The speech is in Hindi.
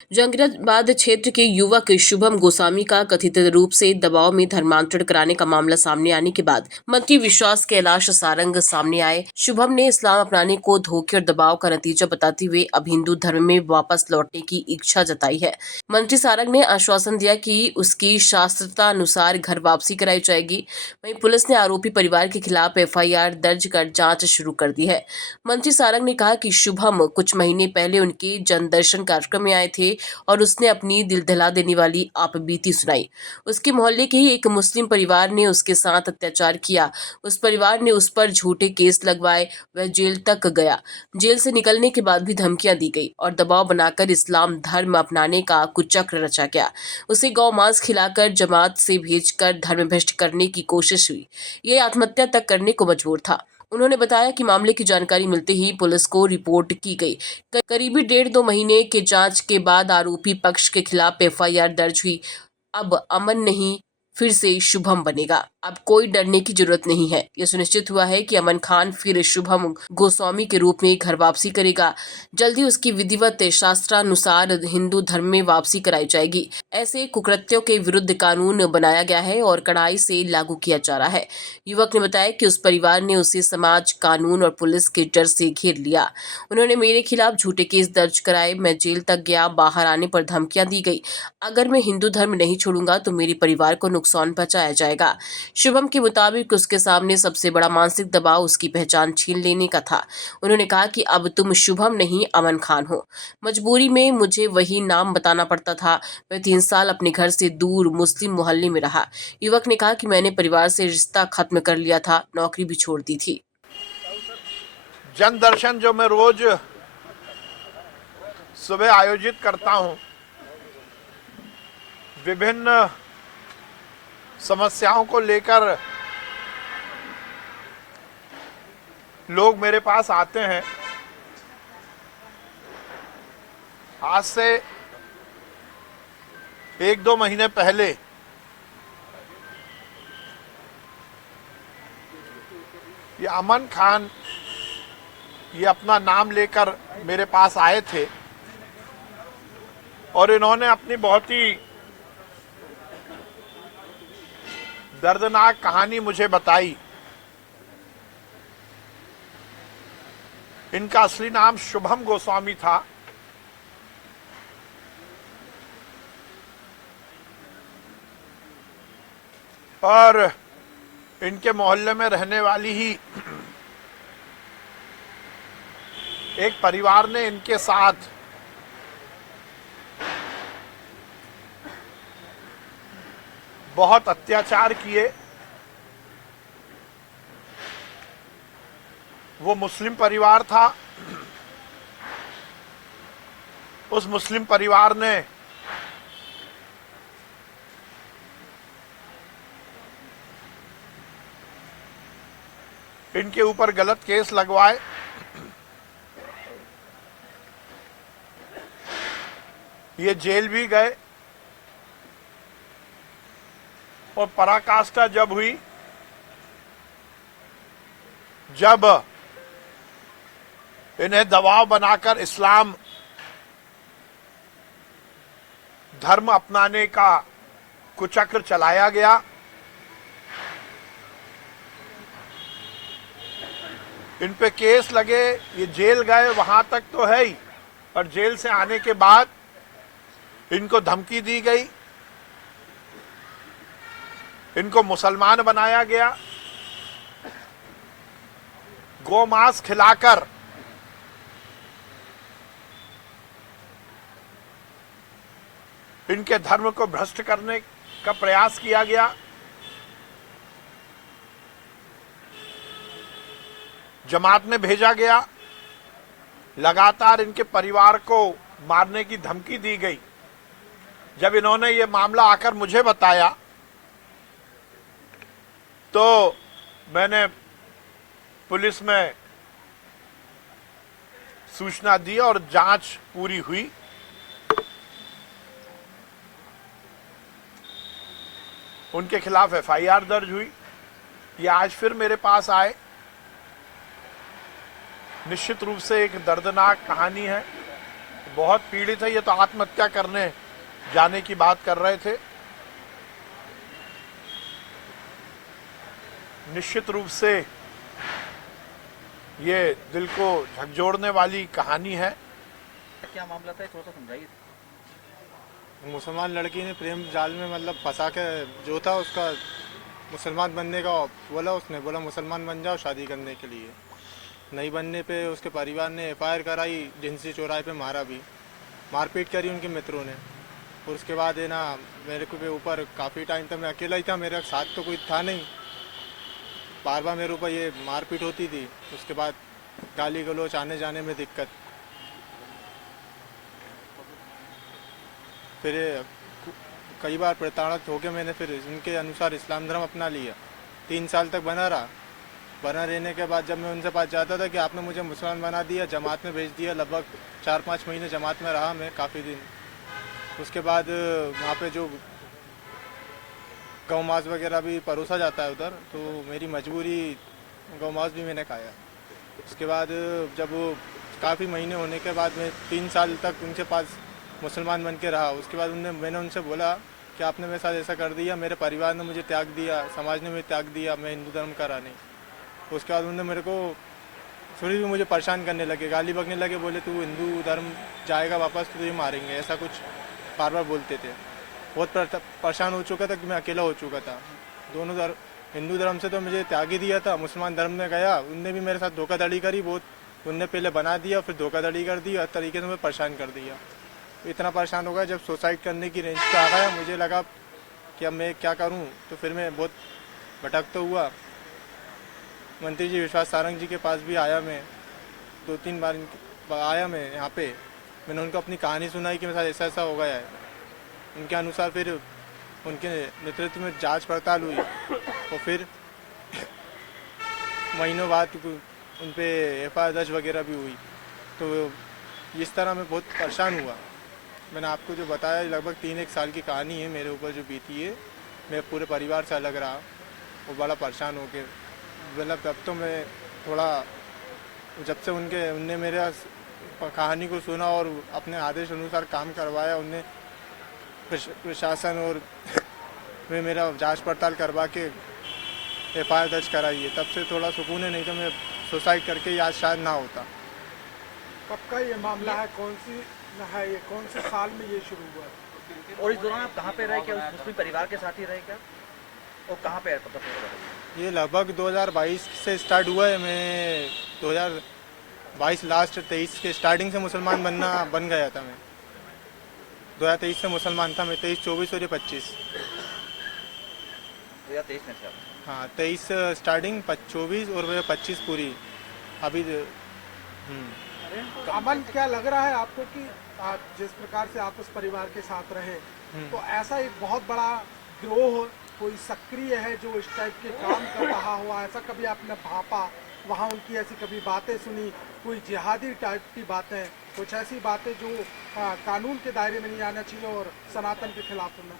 जंगलाबाद क्षेत्र के युवक शुभम गोस्वामी का कथित रूप से दबाव में धर्मांतरण कराने का मामला सामने आने के बाद मंत्री विश्वास कैलाश सारंग सामने आए। शुभम ने इस्लाम अपनाने को धोखे और दबाव का नतीजा बताते हुए अब हिंदू धर्म में वापस लौटने की इच्छा जताई है। मंत्री सारंग ने आश्वासन दिया कि उसकी शास्त्रता अनुसार घर वापसी कराई जाएगी। वहीं पुलिस ने आरोपी परिवार के खिलाफ FIR दर्ज कर जाँच शुरू कर दी है। मंत्री सारंग ने कहा कि शुभम कुछ महीने पहले उनके जन दर्शन कार्यक्रम में आए थे और उसने अपनी दिल दहला देने वाली आपबीती सुनाई। उसके मोहल्ले के ही एक मुस्लिम परिवार ने उसके साथ अत्याचार किया। उस परिवार ने उस पर झूठे केस लगवाए। वह जेल तक गया। जेल से निकलने के बाद भी धमकियां दी गई और दबाव बनाकर इस्लाम धर्म अपनाने का कुचक्र रचा गया। उसे गौ मांस खिलाकर जमात से भेजकर धर्म भ्रष्ट करने की कोशिश हुई। ये आत्महत्या तक करने को मजबूर था। उन्होंने बताया कि मामले की जानकारी मिलते ही पुलिस को रिपोर्ट की गई। करीबी 1.5-2 महीने के जांच के बाद आरोपी पक्ष के खिलाफ FIR दर्ज हुई। अब अमन नहीं, फिर से शुभम बनेगा। अब कोई डरने की जरूरत नहीं है। यह सुनिश्चित हुआ है कि अमन खान फिर शुभम गोस्वामी के रूप में घर वापसी करेगा। जल्दी उसकी विधिवत शास्त्रानुसार हिंदू धर्म में वापसी कराई जाएगी। ऐसे कुकृत्यों के विरुद्ध कानून बनाया गया है और कड़ाई से लागू किया जा रहा है। युवक ने बताया कि उस परिवार ने उसे समाज, कानून और पुलिस के डर से घेर लिया। उन्होंने मेरे खिलाफ झूठे केस दर्ज कराए। मैं जेल तक गया। बाहर आने पर धमकियां दी गई। अगर मैं हिंदू धर्म नहीं छोड़ूंगा तो मेरे परिवार को नुकसान पहुंचाया जाएगा। शुभम के मुताबिक उसके सामने सबसे बड़ा मानसिक दबाव उसकी पहचान छीन लेने का था। उन्होंने कहा कि अब तुम शुभम नहीं अमन खान हो। मजबूरी में मुझे वही नाम बताना पड़ता था। मैं 3 साल अपने घर से दूर मुस्लिम मोहल्ले में रहा। युवक ने कहा कि मैंने परिवार से रिश्ता खत्म कर लिया था, नौकरी भी छोड़ दी थी। जन दर्शन जो मैं रोज सुबह आयोजित करता हूं, विभिन्न समस्याओं को लेकर लोग मेरे पास आते हैं। आज से 1-2 महीने पहले ये अमन खान ये अपना नाम लेकर मेरे पास आए थे और इन्होंने अपनी बहुत ही दर्दनाक कहानी मुझे बताई। इनका असली नाम शुभम गोस्वामी था। और इनके मोहल्ले में रहने वाली ही एक परिवार ने इनके साथ बहुत अत्याचार किए। वो मुस्लिम परिवार था। उस मुस्लिम परिवार ने इनके ऊपर गलत केस लगवाए। ये जेल भी गए और पराकाष्ठा जब हुई, जब इन्हें दबाव बनाकर इस्लाम धर्म अपनाने का कुचक्र चलाया गया, इन पे केस लगे, ये जेल गए, वहां तक तो है ही। और जेल से आने के बाद इनको धमकी दी गई, इनको मुसलमान बनाया गया, गोमांस खिलाकर इनके धर्म को भ्रष्ट करने का प्रयास किया गया। जमात में भेजा गया। लगातार इनके परिवार को मारने की धमकी दी गई। जब इन्होंने ये मामला आकर मुझे बताया तो मैंने पुलिस में सूचना दी और जांच पूरी हुई। उनके खिलाफ FIR दर्ज हुई। ये आज फिर मेरे पास आए। निश्चित रूप से एक दर्दनाक कहानी है। बहुत पीड़ित है। ये तो आत्महत्या करने जाने की बात कर रहे थे। निश्चित रूप से ये दिल को झकझोरने वाली कहानी है। क्या मामला था, थोड़ा सा समझाइए। मुसलमान लड़की ने प्रेम जाल में मतलब फंसा के जो था उसका मुसलमान बनने का बोला, उसने बोला मुसलमान बन जाओ शादी करने के लिए। नहीं बनने पे उसके परिवार ने एफआईआर कराई, जिनसी चौराहे पे मारा भी, मारपीट करी उनके मित्रों ने। और उसके बाद है ना मेरे को के ऊपर काफ़ी टाइम तक मैं अकेला ही था, मेरे साथ तो कोई था नहीं, बार बार मेरे ऊपर ये मारपीट होती थी। उसके बाद गाली गलौच, आने जाने में दिक्कत। फिर कई बार प्रताड़ित होकर मैंने फिर उनके अनुसार इस्लाम धर्म अपना लिया। 3 साल तक बना रहा। बना रहने के बाद जब मैं उनसे पास जाता था कि आपने मुझे मुसलमान बना दिया, जमात में भेज दिया। लगभग 4-5 महीने जमात में रहा मैं, काफ़ी दिन। उसके बाद वहाँ पे जो गौ मांस वगैरह भी परोसा जाता है उधर, तो मेरी मजबूरी गौ मांस भी मैंने खाया। उसके बाद जब काफ़ी महीने होने के बाद मैं 3 साल तक उनके पास मुसलमान बन के रहा। उसके बाद मैंने उनसे बोला कि आपने मेरे साथ ऐसा कर दिया, मेरे परिवार ने मुझे त्याग दिया, समाज ने मुझे त्याग दिया, मैं हिंदू धर्म का रहा नहीं। उसके बाद उन्होंने मेरे को थोड़ी भी मुझे परेशान करने लगे, गाली बकने लगे, बोले तू हिंदू धर्म जाएगा वापस तो तुझे मारेंगे, ऐसा कुछ बार बार बोलते थे। बहुत परेशान हो चुका था कि मैं अकेला हो चुका था। दोनों धर्म, हिंदू धर्म से तो मुझे त्याग ही दिया था, मुसलमान धर्म में गया, उनने भी मेरे साथ धोखाधड़ी करी बहुत। उनने पहले बना दिया, फिर धोखाधड़ी कर दी, हर तरीके से मुझे परेशान कर दिया। इतना परेशान हो गया जब सुसाइड करने की रेंज पे आ गया, मुझे लगा कि अब मैं क्या करूं। तो फिर मैं बहुत भटकता हुआ मंत्री जी विश्वास सारंग जी के पास भी आया। मैं 2-3 बार आया मैं यहाँ पे। मैंने उनको अपनी कहानी सुनाई कि मेरे साथ ऐसा ऐसा हो गया है। उनके अनुसार फिर उनके नेतृत्व में जांच पड़ताल हुई और फिर महीनों बाद उन पे एफआईआर दर्ज वगैरह भी हुई। तो इस तरह मैं बहुत परेशान हुआ। मैंने आपको जो बताया लगभग 3-1 साल की कहानी है मेरे ऊपर जो बीती है। मैं पूरे परिवार से अलग रहा और बड़ा परेशान हो के, मतलब तब तो मैं थोड़ा, जब से उनने मेरे कहानी को सुना और अपने आदेश अनुसार काम करवाया, उनने प्रशासन और में मेरा जांच पड़ताल करवा के एफआईआर दर्ज कराई है, तब से थोड़ा सुकून है। नहीं तो मैं सुसाइड करके आज शायद ना होता। कब का ये मामला है, कौन सी है, ये कौन से साल में ये शुरू हुआ? और इस दौरान आप कहाँ पे रहे, क्या उस मुस्लिम परिवार के साथ ही रहे क्या, और कहाँ पे तब तक? ये लगभग 2022 से स्टार्ट हुआ है। मैं 2022 लास्ट 23 के स्टार्टिंग से मुसलमान बन गया था। मैं 2023 से मुसलमान था मैं, 23, 24 और ये 25। 2023 में से? हाँ, 23 स्टार्टिंग, 24 और वह 25 पूरी अभी। अमन, क्या लग रहा है आपको कि जिस प्रकार से आप उस परिवार के साथ रहे, तो ऐसा एक बहुत बड़ा गिरोह कोई सक्रिय है जो इस टाइप के काम कर रहा हुआ, ऐसा कभी आपने भापा? वहाँ उनकी ऐसी कभी बातें सुनी, कोई जिहादी टाइप की बातें, कुछ ऐसी बातें जो कानून के दायरे में नहीं आना चाहिए और सनातन के खिलाफ होना?